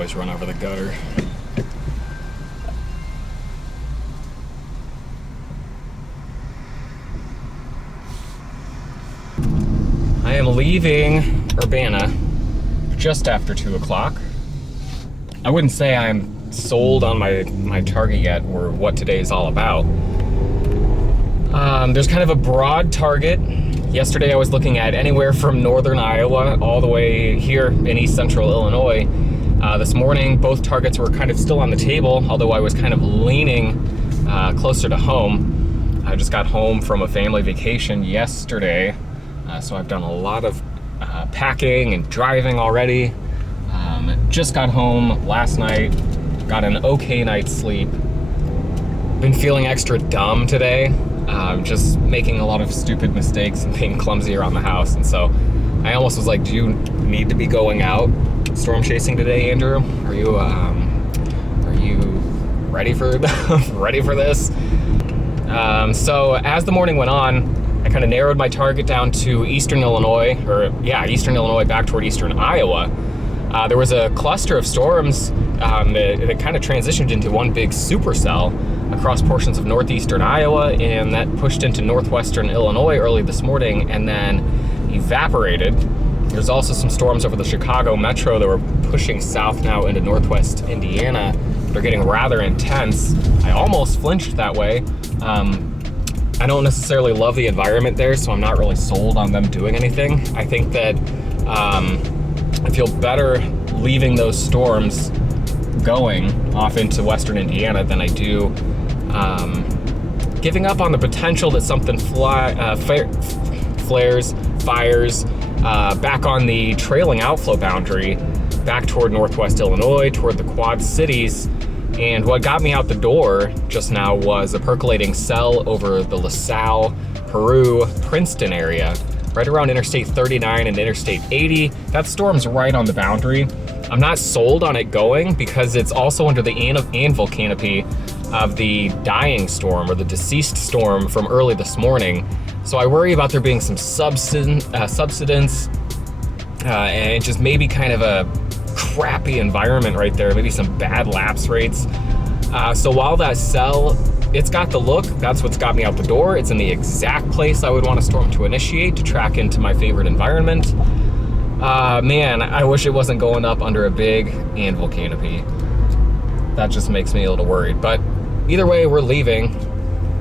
always run over the gutter. I am leaving Urbana just after 2 o'clock. I wouldn't say I'm sold on my target yet or what today is all about. There's kind of a broad target. Yesterday I was looking at anywhere from northern Iowa all the way here in east central Illinois. This morning both targets were kind of still on the table, although I was kind of leaning closer to home. I just got home from a family vacation yesterday, so I've done a lot of packing and driving already. Just got home last night, got an okay night's sleep. Been feeling extra dumb today, just making a lot of stupid mistakes and being clumsy around the house. And so I almost was like, do you need to be going out storm chasing today, Andrew? Are you ready for ready for this? So as the morning went on, I kind of narrowed my target down to eastern Illinois, eastern Illinois back toward eastern Iowa. There was a cluster of storms that kind of transitioned into one big supercell across portions of northeastern Iowa, and that pushed into northwestern Illinois early this morning and then evaporated. There's also some storms over the Chicago metro that were pushing south now into northwest Indiana. They're getting rather intense. I almost flinched that way. I don't necessarily love the environment there, so I'm not really sold on them doing anything. I think that I feel better leaving those storms going off into western Indiana than I do giving up on the potential that something flares, fires back on the trailing outflow boundary back toward northwest Illinois, toward the Quad Cities. And what got me out the door just now was a percolating cell over the LaSalle, Peru, Princeton area, right around Interstate 39 and Interstate 80. That storm's right on the boundary. I'm not sold on it going because it's also under the anvil canopy of the dying storm or the deceased storm from early this morning. So I worry about there being some subsidence and just maybe kind of a crappy environment right there, maybe some bad lapse rates. So while that cell, it's got the look, that's what's got me out the door. It's in the exact place I would want a storm to initiate to track into my favorite environment. Man, I wish it wasn't going up under a big anvil canopy. That just makes me a little worried. But either way, we're leaving,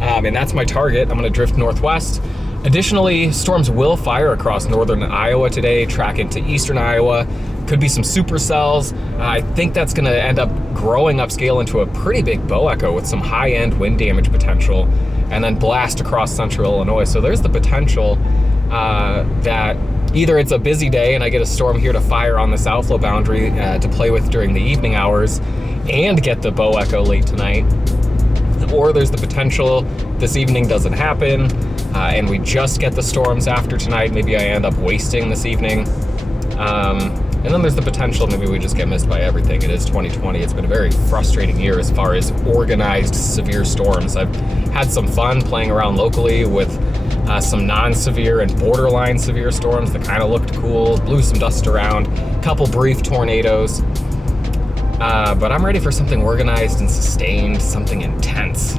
and that's my target. I'm gonna drift northwest. Additionally, storms will fire across northern Iowa today, track into eastern Iowa. Could be some supercells. I think that's gonna end up growing upscale into a pretty big bow echo with some high-end wind damage potential, and then blast across central Illinois. So there's the potential that either it's a busy day and I get a storm here to fire on this outflow boundary to play with during the evening hours and get the bow echo late tonight, or there's the potential this evening doesn't happen and we just get the storms after tonight. Maybe I end up wasting this evening. And then there's the potential maybe we just get missed by everything. It is 2020. It's been a very frustrating year as far as organized severe storms. I've had some fun playing around locally with some non-severe and borderline severe storms that kind of looked cool, blew some dust around, a couple brief tornadoes. But I'm ready for something organized and sustained, something intense.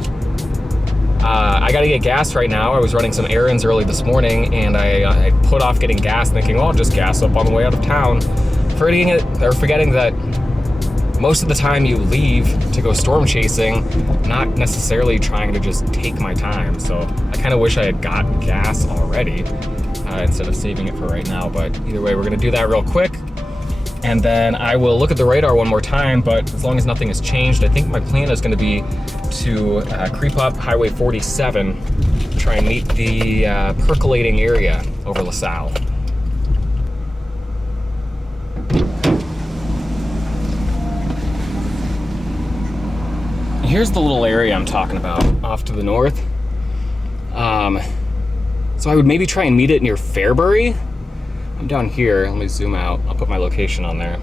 I gotta get gas right now. I was running some errands early this morning and I put off getting gas thinking, well, I'll just gas up on the way out of town. Forgetting that most of the time you leave to go storm chasing, not necessarily trying to just take my time. So I kind of wish I had gotten gas already instead of saving it for right now. But either way, we're gonna do that real quick. And then I will look at the radar one more time, but as long as nothing has changed, I think my plan is gonna be to creep up Highway 47, try and meet the percolating area over LaSalle. Here's the little area I'm talking about off to the north. So I would maybe try and meet it near Fairbury. I'm down here, let me zoom out. I'll put my location on there.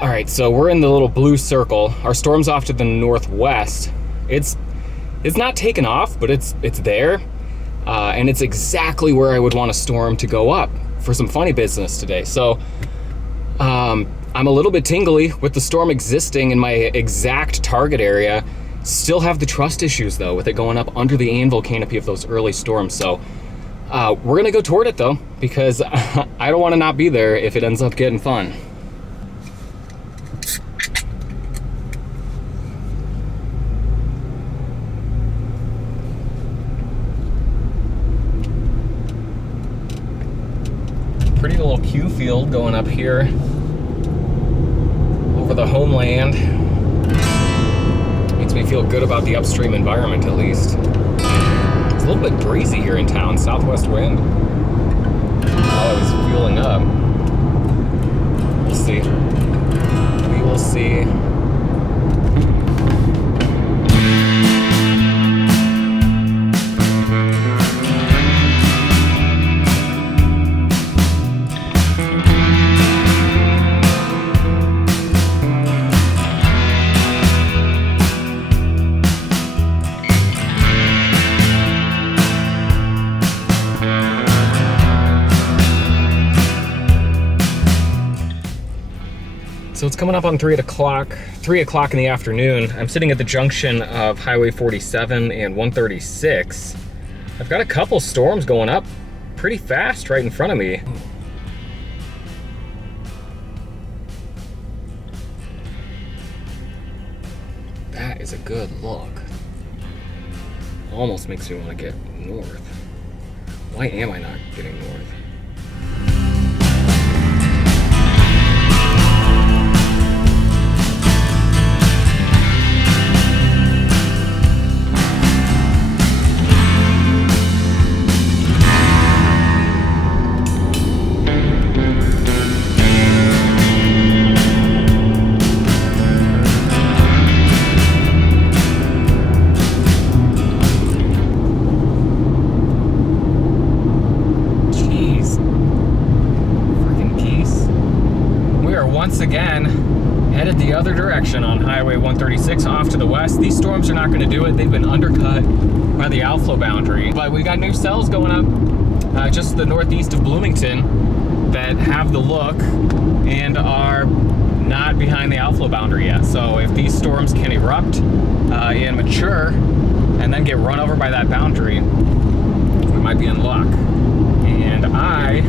All right, so we're in the little blue circle. Our storm's off to the northwest. It's not taken off, but it's there. And it's exactly where I would want a storm to go up for some funny business today. So I'm a little bit tingly with the storm existing in my exact target area. Still have the trust issues though, with it going up under the anvil canopy of those early storms. So we're gonna go toward it though, because I don't wanna not be there if it ends up getting fun. Pretty little Q field going up here over the homeland. Makes me feel good about the upstream environment at least. It's a little bit breezy here in town, southwest wind, while I was fueling up. We'll see. We will see. So it's coming up on 3 o'clock in the afternoon. I'm sitting at the junction of Highway 47 and 136. I've got a couple storms going up pretty fast right in front of me. That is a good look. Almost makes me want to get north. Why am I not getting north? Once again, headed the other direction on Highway 136 off to the west. These storms are not going to do it. They've been undercut by the outflow boundary. But we got new cells going up just to the northeast of Bloomington that have the look and are not behind the outflow boundary yet. So if these storms can erupt and mature and then get run over by that boundary, we might be in luck. And I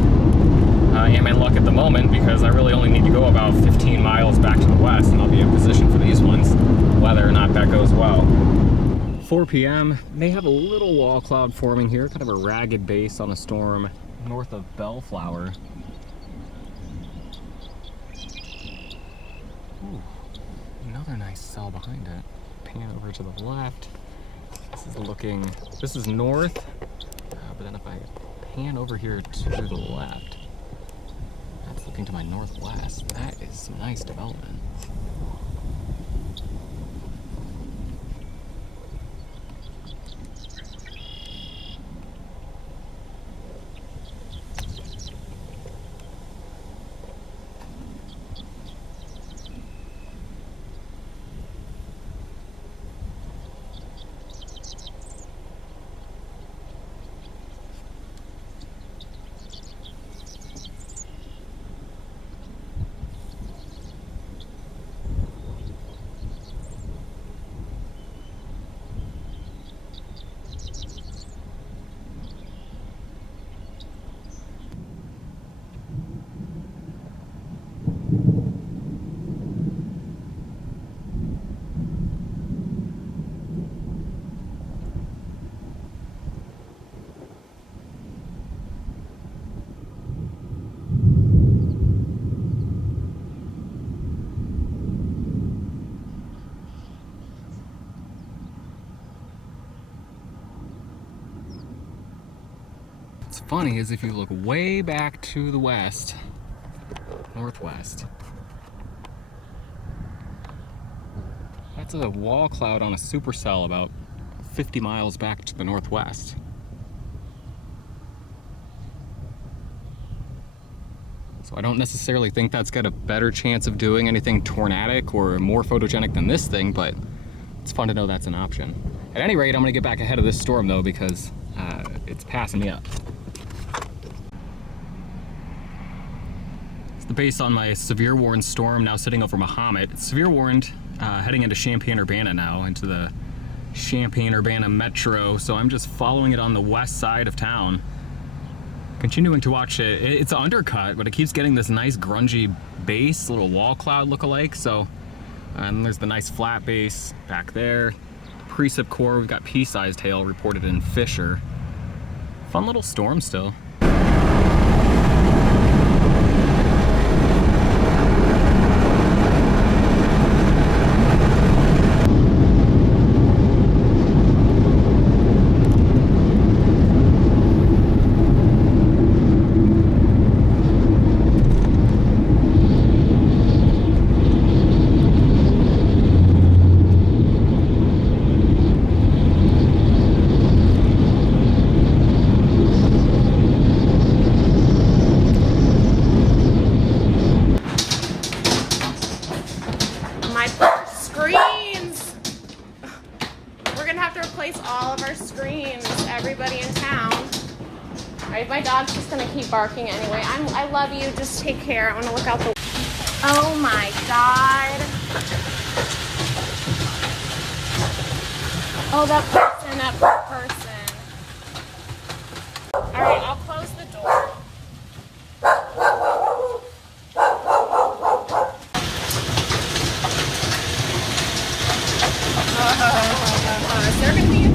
am in luck at the moment because I really only need to go about 15 miles back to the west and I'll be in position for these ones, whether or not that goes well. 4 p.m. May have a little wall cloud forming here, kind of a ragged base on a storm north of Bellflower. Ooh, another nice cell behind it. Pan over to the left. This is north, but then if I pan over here to the left, that's looking to my northwest. That is some nice development. What's funny is if you look way back to the west, northwest, that's a wall cloud on a supercell about 50 miles back to the northwest. So I don't necessarily think that's got a better chance of doing anything tornadic or more photogenic than this thing, but it's fun to know that's an option. At any rate, I'm gonna get back ahead of this storm though, because it's passing me up. The based on my severe warned storm now sitting over Mahomet. It's severe warned, heading into Champaign, Urbana now, into the Champaign, Urbana metro. So I'm just following it on the west side of town. Continuing to watch it. It's undercut, but it keeps getting this nice grungy base, little wall cloud look-alike. So, and there's the nice flat base back there. Precip core, we've got pea-sized hail reported in Fisher. Fun little storm still. Everybody in town. All right, my dog's just gonna keep barking anyway. I love you. Just take care. I want to look out the. Oh my God. Oh, that person. All right, I'll close the door. Is there gonna be?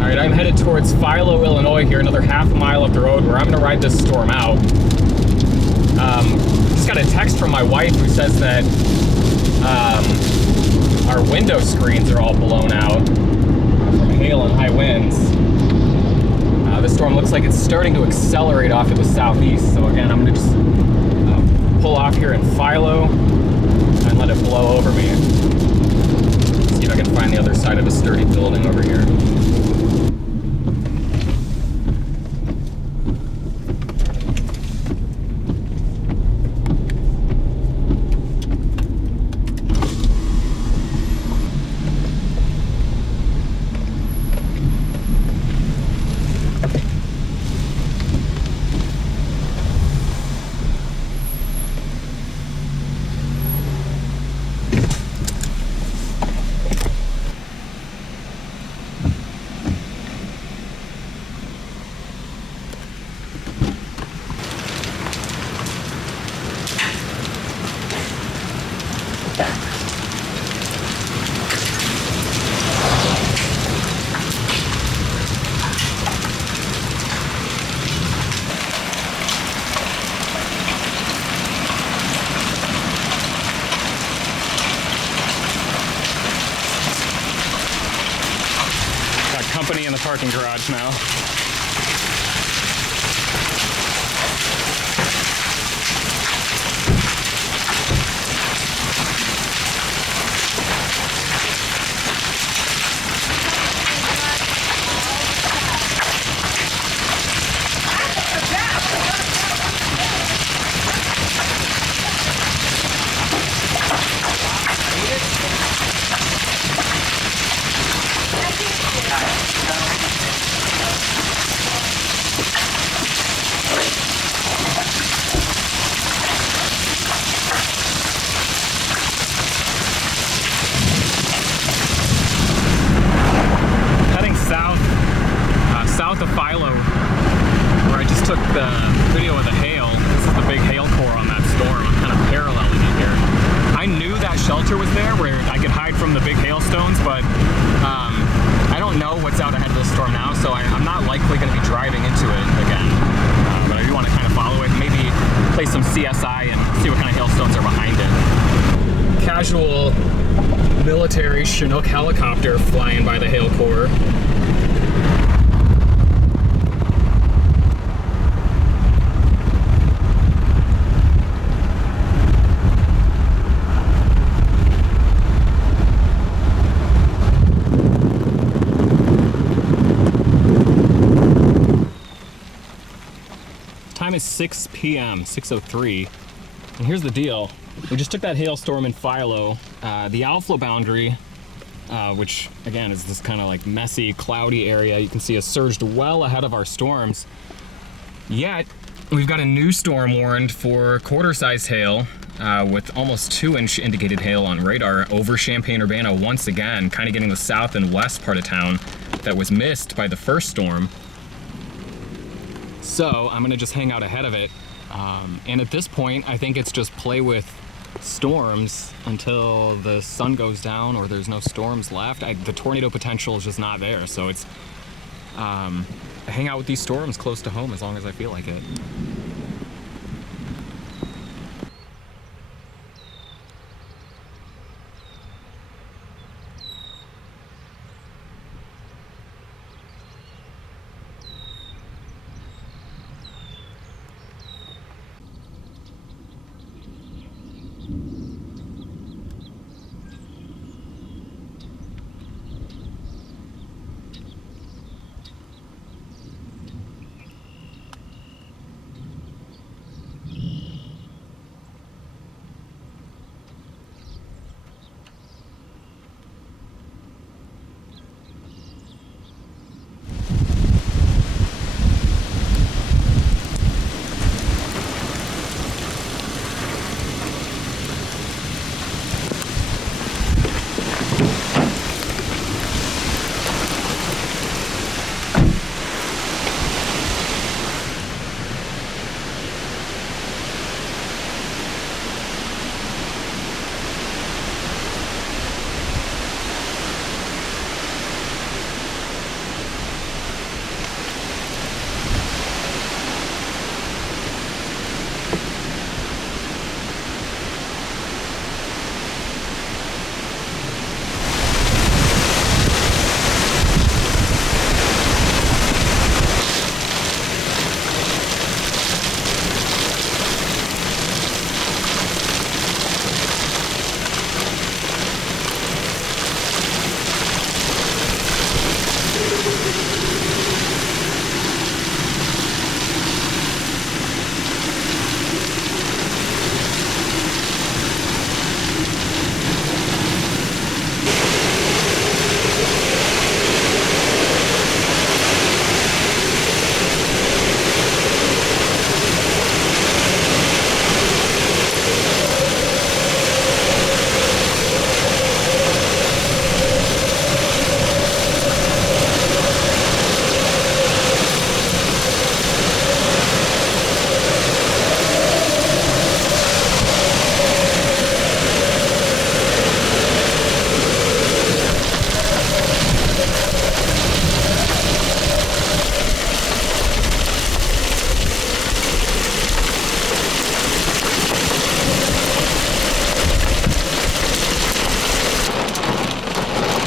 All right, I'm headed towards Philo, Illinois here, another half a mile up the road where I'm gonna ride this storm out. Just got a text from my wife who says that our window screens are all blown out from hail and high winds. This storm looks like it's starting to accelerate off to the southeast. So again, I'm gonna just pull off here in Philo and let it blow over me. See if I can find the other side of a sturdy building over here. Company in the parking garage now. South of Philo, where I just took the video of the hail. This is the big hail core on that storm. I'm kind of paralleling it here. I knew that shelter was there where I could hide from the big hailstones, but I don't know what's out ahead of this storm now, so I'm not likely going to be driving into it again. But I do want to kind of follow it, maybe play some CSI and see what kind of hailstones are behind it. Casual military Chinook helicopter flying by the hail core. Time is 6 p.m., 6:03, and here's the deal. We just took that hailstorm in Philo. The outflow boundary, which again is this kind of like messy, cloudy area, you can see has surged well ahead of our storms. Yet, We've got a new storm warned for quarter-sized hail with almost 2-inch indicated hail on radar over Champaign-Urbana once again, kind of getting the south and west part of town that was missed by the first storm. So I'm gonna just hang out ahead of it. And at this point, I think it's just play with storms until the sun goes down or there's no storms left. The tornado potential is just not there. So it's hang out with these storms close to home as long as I feel like it.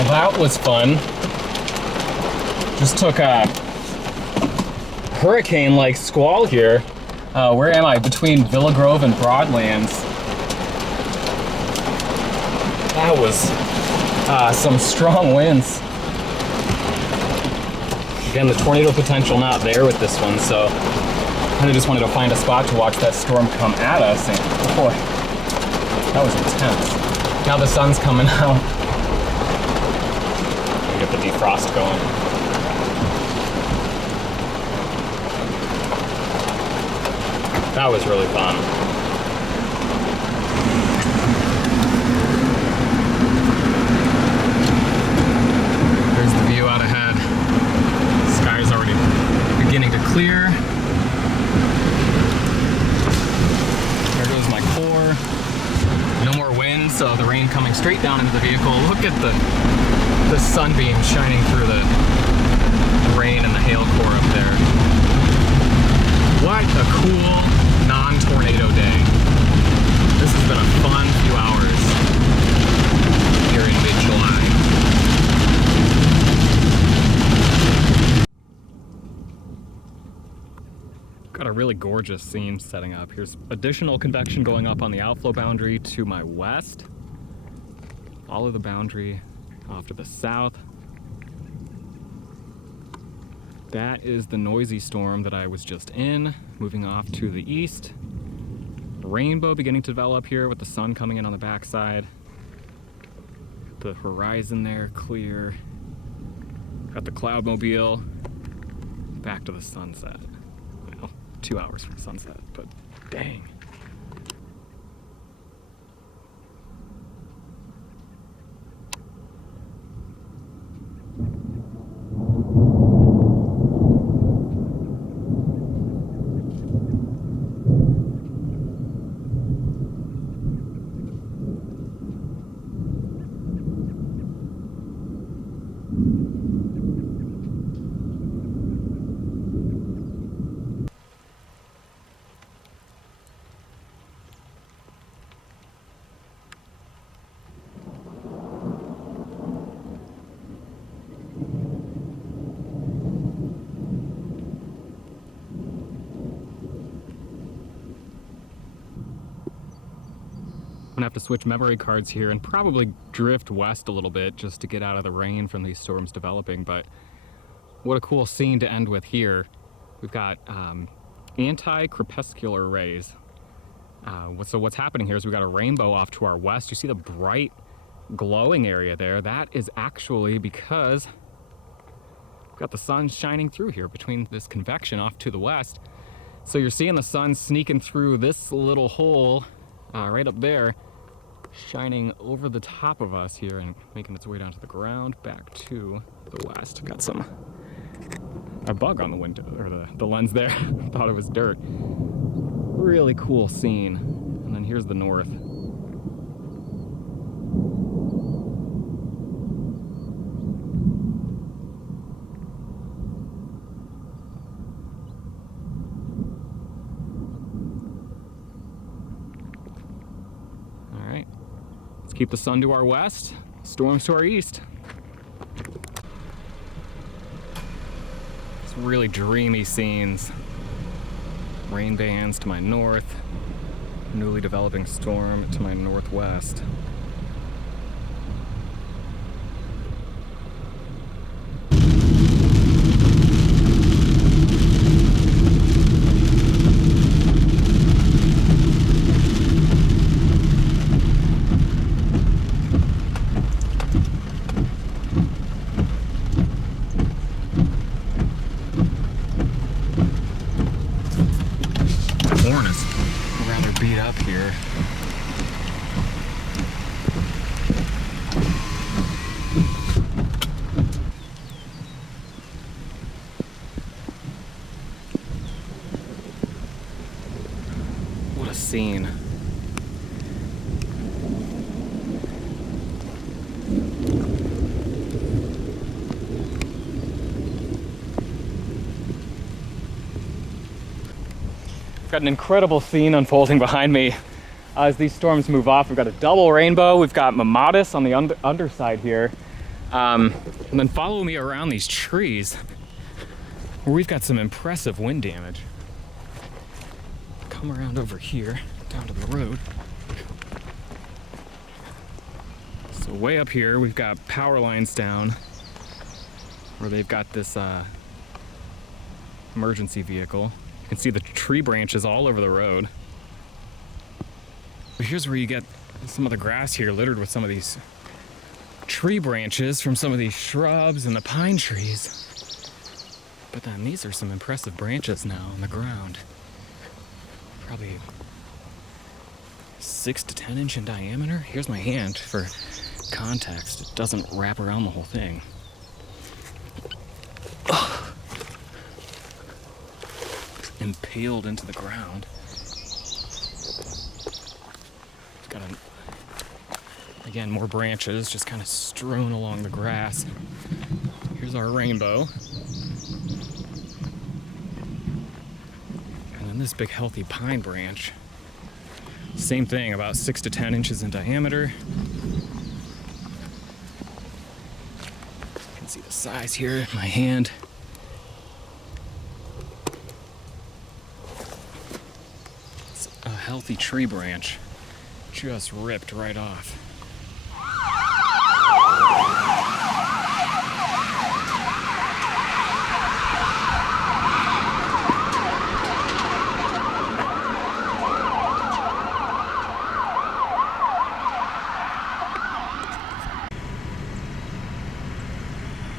That was fun. Just took a hurricane-like squall here. Where am I? Between Villa Grove and Broadlands. That was some strong winds. Again, the tornado potential not there with this one, so I kind of just wanted to find a spot to watch that storm come at us, and boy, that was intense. Now the sun's coming out. Get the defrost going. That was really fun. There's the view out ahead. Sky is already beginning to clear. There goes my core. No more wind, so the rain coming straight down into the vehicle. Look at the sunbeam shining through the rain and the hail core up there. What a cool non-tornado day. This has been a fun few hours here in mid-July. Got a really gorgeous scene setting up. Here's additional convection going up on the outflow boundary to my west. Follow the boundary off to the south. That is the noisy storm that I was just in, moving off to the east. Rainbow beginning to develop here with the sun coming in on the backside. The horizon there, clear. Got the cloudmobile. Back to the sunset. Well, 2 hours from sunset, but dang. I'm gonna have to switch memory cards here and probably drift west a little bit just to get out of the rain from these storms developing, but what a cool scene to end with here. We've got anti-crepuscular rays. So what's happening here is we've got a rainbow off to our west. You see the bright glowing area there? That is actually because we've got the sun shining through here between this convection off to the west. So you're seeing the sun sneaking through this little hole right up there, shining over the top of us here and making its way down to the ground, back to the west. Got a bug on the window, or the lens there. Thought it was dirt. Really cool scene. And then here's the north. Keep the sun to our west, storms to our east. It's really dreamy scenes. Rain bands to my north, newly developing storm to my northwest. Up here. What a scene. Got an incredible scene unfolding behind me as these storms move off. We've got a double rainbow. We've got Mammatus on the underside here. And then follow me around these trees where we've got some impressive wind damage. Come around over here, down to the road. So way up here, we've got power lines down where they've got this emergency vehicle. You can see the tree branches all over the road. But here's where you get some of the grass here littered with some of these tree branches from some of these shrubs and the pine trees. But then these are some impressive branches now on the ground. Probably 6 to 10 inch in diameter. Here's my hand for context. It doesn't wrap around the whole thing. Impaled into the ground. Got again, more branches just kind of strewn along the grass. Here's our rainbow. And then this big healthy pine branch. Same thing, about 6 to 10 inches in diameter. You can see the size here in my hand. Healthy tree branch just ripped right off.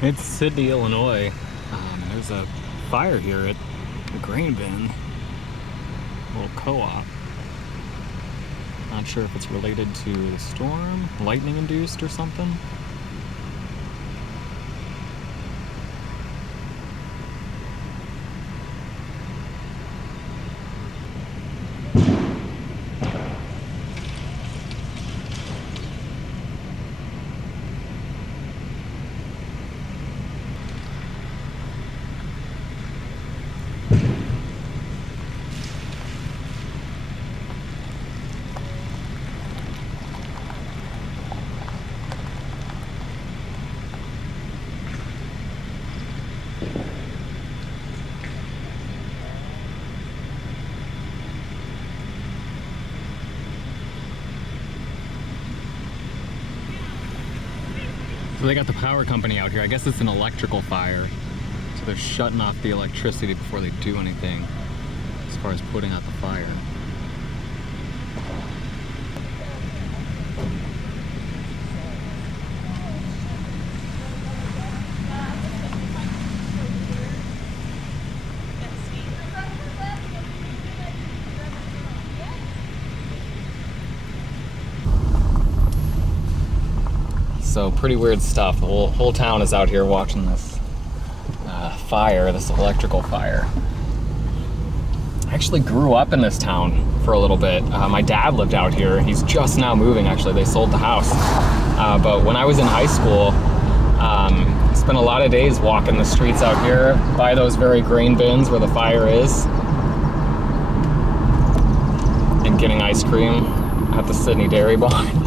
It's Sidney, Illinois. There's a fire here at the grain bin. little co-op. Not sure if it's related to the storm, lightning induced or something. So they got the power company out here. I guess it's an electrical fire. So they're shutting off the electricity before they do anything as far as putting out the fire. So pretty weird stuff. The whole town is out here watching this fire, this electrical fire. I actually grew up in this town for a little bit. My dad lived out here. He's just now moving, actually. They sold the house. But when I was in high school, I spent a lot of days walking the streets out here by those very grain bins where the fire is and getting ice cream at the Sidney Dairy Barn.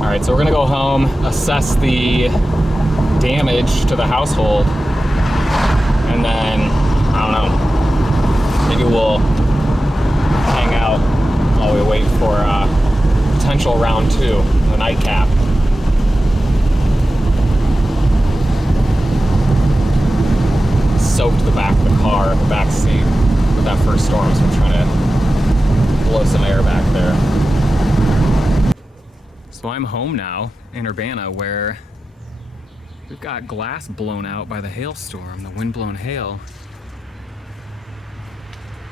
Alright, so we're gonna go home, assess the damage to the household, and then, I don't know, maybe we'll hang out while we wait for potential round 2, the nightcap. Soaked the back of the car, the back seat, with that first storm, so I'm trying to blow some air back there. So I'm home now in Urbana, where we've got glass blown out by the hailstorm, the wind-blown hail.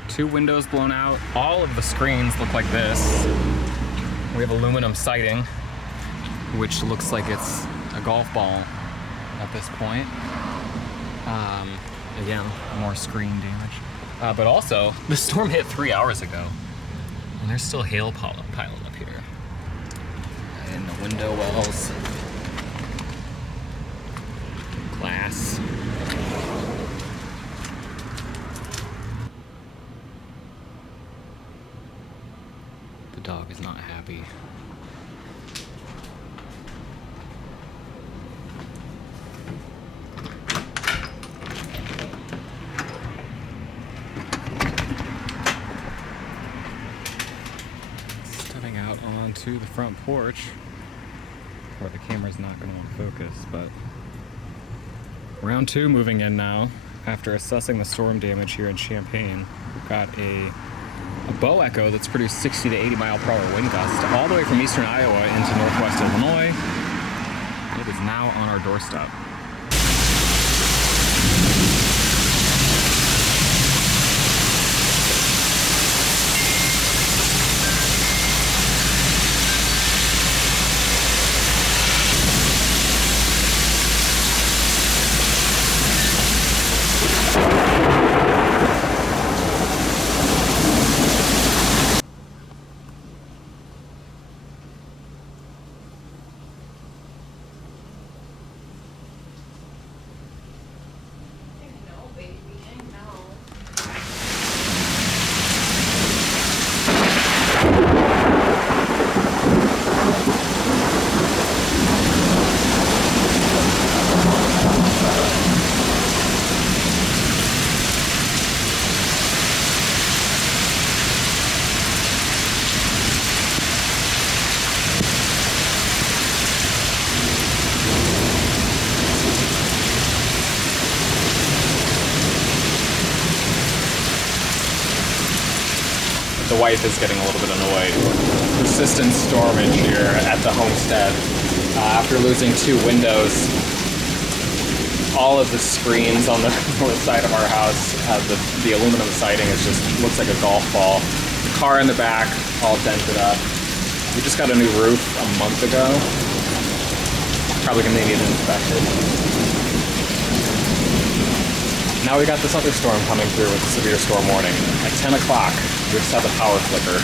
2 windows blown out. All of the screens look like this. We have aluminum siding, which looks like it's a golf ball at this point. Again, more screen damage. But also, the storm hit 3 hours ago, and there's still hail piled up here. And the window wells, glass. The dog is not happy. Stepping out onto the front porch, where the camera's not going to want to focus, but round 2 moving in now. After assessing the storm damage here in Champaign, we've got a bow echo that's produced 60 to 80 mile per hour wind gust all the way from eastern Iowa into northwest Illinois. It is now on our doorstep. the wife is getting a little bit annoyed. Persistent stormage here at the homestead. After losing 2 windows, all of the screens on the north side of our house, the aluminum siding is just looks like a golf ball. The car in the back, all dented up. We just got a new roof a month ago. Probably gonna need it inspected. Now we got this other storm coming through with a severe storm warning. At 10 o'clock, we just had the power flicker.